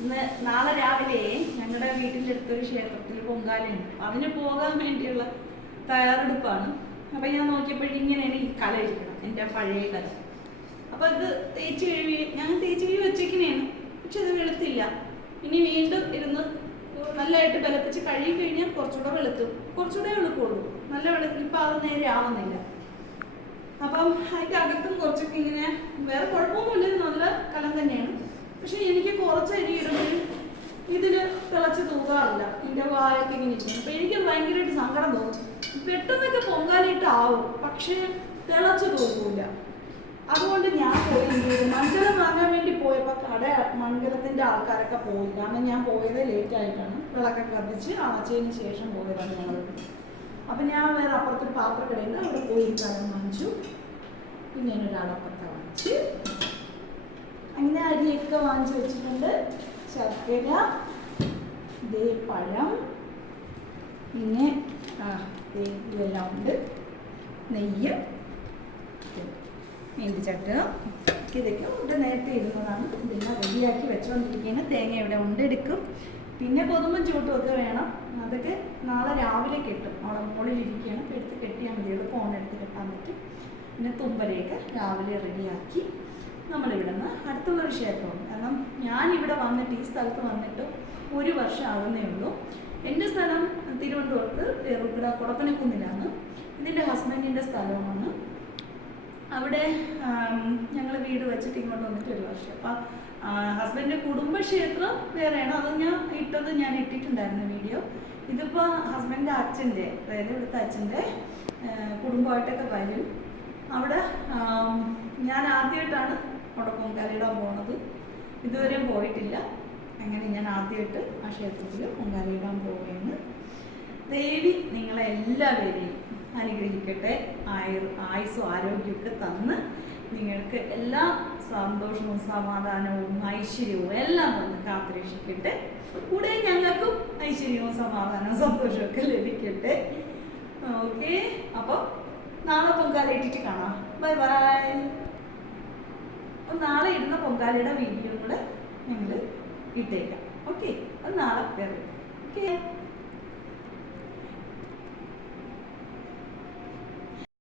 ഇന്ന് നാളെ രാവിലെ ഞങ്ങളുടെ വീട്ടിന്റെ അടുത്തൊരു ക്ഷേത്രത്തിൽ പൊങ്കാലുണ്ട് അതിന് പോകാൻ വേണ്ടിയുള്ള തയ്യാറെടുപ്പാണ്. അപ്പം ഞാൻ നോക്കിയപ്പോഴിങ്ങനെയാണ് ഈ കല ഇരിക്കണം എന്റെ പഴയ കല. അപ്പം ഇത് തേച്ച് കഴുകി ഞാൻ തേച്ച് കഴുകി വെച്ചേക്കിനെയാണ് പക്ഷെ അത് വെളുത്തില്ല. ഇനി വീണ്ടും ഇരുന്ന് നല്ലതായിട്ട് ബലപ്പിച്ച് കഴുകി കഴിഞ്ഞാൽ കുറച്ചുകൂടെ വെളുത്തും കുറച്ചുകൂടെ വെളുക്കുള്ളൂ. നല്ല വെളുത്തിൽ ഇപ്പം അത് നേരെ ആവുന്നില്ല. അപ്പം അതിന്റെ അകത്തും കുറച്ചൊക്കെ ഇങ്ങനെ വേറെ കുഴപ്പമൊന്നുമില്ല നല്ല കലം തന്നെയാണ്. പക്ഷെ എനിക്ക് കുറച്ച് അരി ഇടുമ്പോൾ ഇതിന് തിളച്ച് തൂകാറില്ല. എന്റെ വായൊക്കെ ഇങ്ങനെ അപ്പൊ എനിക്ക് ഭയങ്കരമായിട്ട് സങ്കടം തോന്നി. പെട്ടെന്നൊക്കെ പൊങ്കാലിട്ട് ആവും. പക്ഷേ തിളച്ച് തൂക്കൂല അതുകൊണ്ട് ഞാൻ പോയി മൺകലം വാങ്ങാൻ വേണ്ടി പോയപ്പോൾ കട മൺകലത്തിന്റെ ആൾക്കാരൊക്കെ പോയി. കാരണം ഞാൻ പോയത് ലേറ്റ് ആയിട്ടാണ്. വിളക്കം കത്തിച്ച് ആച്ചതിന് ശേഷം പോയതാണ് ഞങ്ങൾ. അപ്പം ഞാൻ വേറെ അപ്പുറത്തൊരു പാത്രക്കടയുണ്ട് അവിടെ പോയി കടം വാങ്ങിച്ചു. പിന്നെ ഒരാളപ്പുറത്ത് വാങ്ങിച്ച് അങ്ങനെ അരിയൊക്കെ വാങ്ങിച്ചു വെച്ചിട്ടുണ്ട്? ശർക്കര ദേ പഴം പിന്നെ ആ ദേ ഇതെല്ലാം ഉണ്ട്. നെയ്യ് ചട്ട് ഇതൊക്കെ ഉണ്ട്. നേരത്തെ ഇരുന്നതാണ് ഇതെല്ലാം റെഡിയാക്കി വെച്ചുകൊണ്ടിരിക്കുകയാണ് തേങ്ങ ഇവിടെ ഉണ്ടെടുക്കും പിന്നെ കൊതുമ്പും ചൂട്ടും ഒക്കെ വേണം. അതൊക്കെ നാളെ രാവിലെ കെട്ടും. അവിടെ മുകളിലിരിക്കുകയാണ്. എടുത്ത് കെട്ടിയാൽ മതി. ഇവിടെ ഫോണെടുത്ത് കെട്ടാൻ പറ്റും. പിന്നെ തുമ്പലയൊക്കെ രാവിലെ റെഡിയാക്കി നമ്മളിവിടെ നിന്ന് അടുത്തുള്ളൊരു ക്ഷേത്രമാണ് കാരണം ഞാൻ ഇവിടെ വന്നിട്ട് ഈ സ്ഥലത്ത് വന്നിട്ട് ഒരു വർഷം ആകുന്നേ ഉള്ളൂ. എന്റെ സ്ഥലം തിരുവനന്തപുരത്ത് ഇവിടെ കുടപ്പനക്കുന്നിലാണ്. ഇതിന്റെ ഹസ്ബൻഡിന്റെ സ്ഥലമാണ്. അവിടെ ഞങ്ങൾ വീട് വെച്ചിട്ട് ഇങ്ങോട്ട് വന്നിട്ട് ഒരു വർഷം. അപ്പം ഹസ്ബൻഡിന്റെ കുടുംബക്ഷേത്രം വേറെയാണ്. അത് ഞാൻ ഇട്ടത് ഞാൻ ഇട്ടിട്ടുണ്ടായിരുന്നു വീഡിയോ. ഇതിപ്പോൾ ഹസ്ബൻഡിന്റെ അച്ഛന്റെ അതായത് ഇവിടുത്തെ അച്ഛന്റെ കുടുംബമായിട്ടൊക്കെ വരും. അവിടെ ഞാൻ ആദ്യമായിട്ടാണ് അവിടെ പൊങ്കാലയിടാൻ പോണത്. ഇതുവരെ പോയിട്ടില്ല. അങ്ങനെ ഞാൻ ആദ്യമായിട്ട് ആ ക്ഷേത്രത്തിൽ പൊങ്കാലയിടാൻ പോവുകയാണ്. ദേവി നിങ്ങളെ എല്ലാവരെയും അനുഗ്രഹിക്കട്ടെ. ആയു ആയുസ്സും ആരോഗ്യമൊക്കെ തന്ന് നിങ്ങൾക്ക് എല്ലാ സന്തോഷവും സമാധാനവും ഐശ്വര്യവും എല്ലാം തന്ന് കാത്തുരക്ഷിക്കട്ടെ. കൂടെ ഞങ്ങൾക്കും ഐശ്വര്യവും സമാധാനവും സന്തോഷവും ഒക്കെ ലഭിക്കട്ടെ. ഓക്കെ. അപ്പോൾ നാളെ പൊങ്കാല ഇട്ടിട്ട് കാണാം. Bye bye. അപ്പോൾ നാളെ ഇടുന്ന പൊങ്കാലയുടെ വീഡിയോ കൂടെ ഞങ്ങൾ ഇട്ടേക്കാം. ഓക്കെ അത് നാളെ വരും. ഓക്കെ